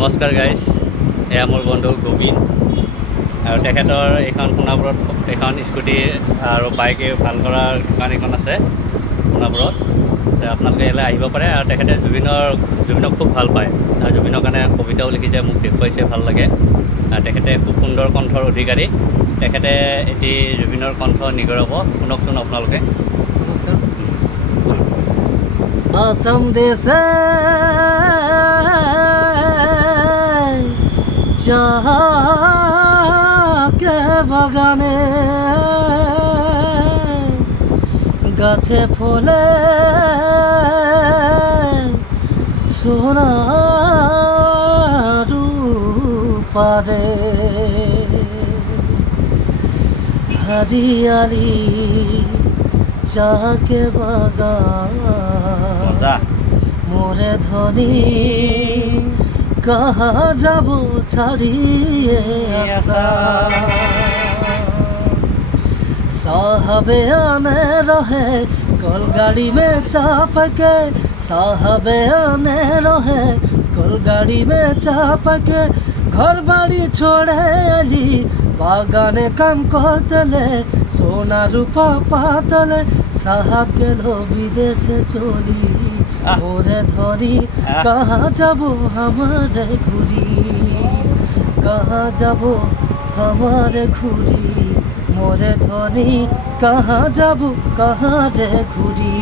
নমস্কাৰ গাইজ, এয়া মোৰ বন্ধু গোবিন আৰু তেখেতৰ এইখন সোণাপুৰত এখন স্কুটি আৰু বাইক ভাল কৰাৰ দোকান এখন আছে সোণাপুৰত। আপোনালোকে ইয়ালৈ আহিব পাৰে আৰু তেখেতে জুবিনক খুব ভাল পায় আৰু জুবিনৰ কাৰণে কবিতাও লিখিছে, মোক দেখুৱাইছে, ভাল লাগে। তেখেতে খুব সুন্দৰ কণ্ঠৰ অধিকাৰী। তেখেতে এটি জুবিনৰ কণ্ঠ নিগৰাব, শুনকচোন আপোনালোকে। নমস্কাৰ। আসাম দেশে চাকে বাগানে গাছে ফলে সোনারু পারে হরিয়ালি চাকে বাগান মোরে ধনী कहा जाबो छाड़िए आशा साहबे आने रहे कल गाड़ी में चाप के साहबे आने रहे कल गाड़ी में चाप के घर बाड़ी छोड़े अली बागाने काम करते ले सोना रूपा पातले साहब के लो विदेशे चली मोरे धनी कहाँ जाबो हमारे घुरी कहाँ जाबो हमारे घुरी मोरे धनी कहाँ जाबो कहाँ रे घुरी।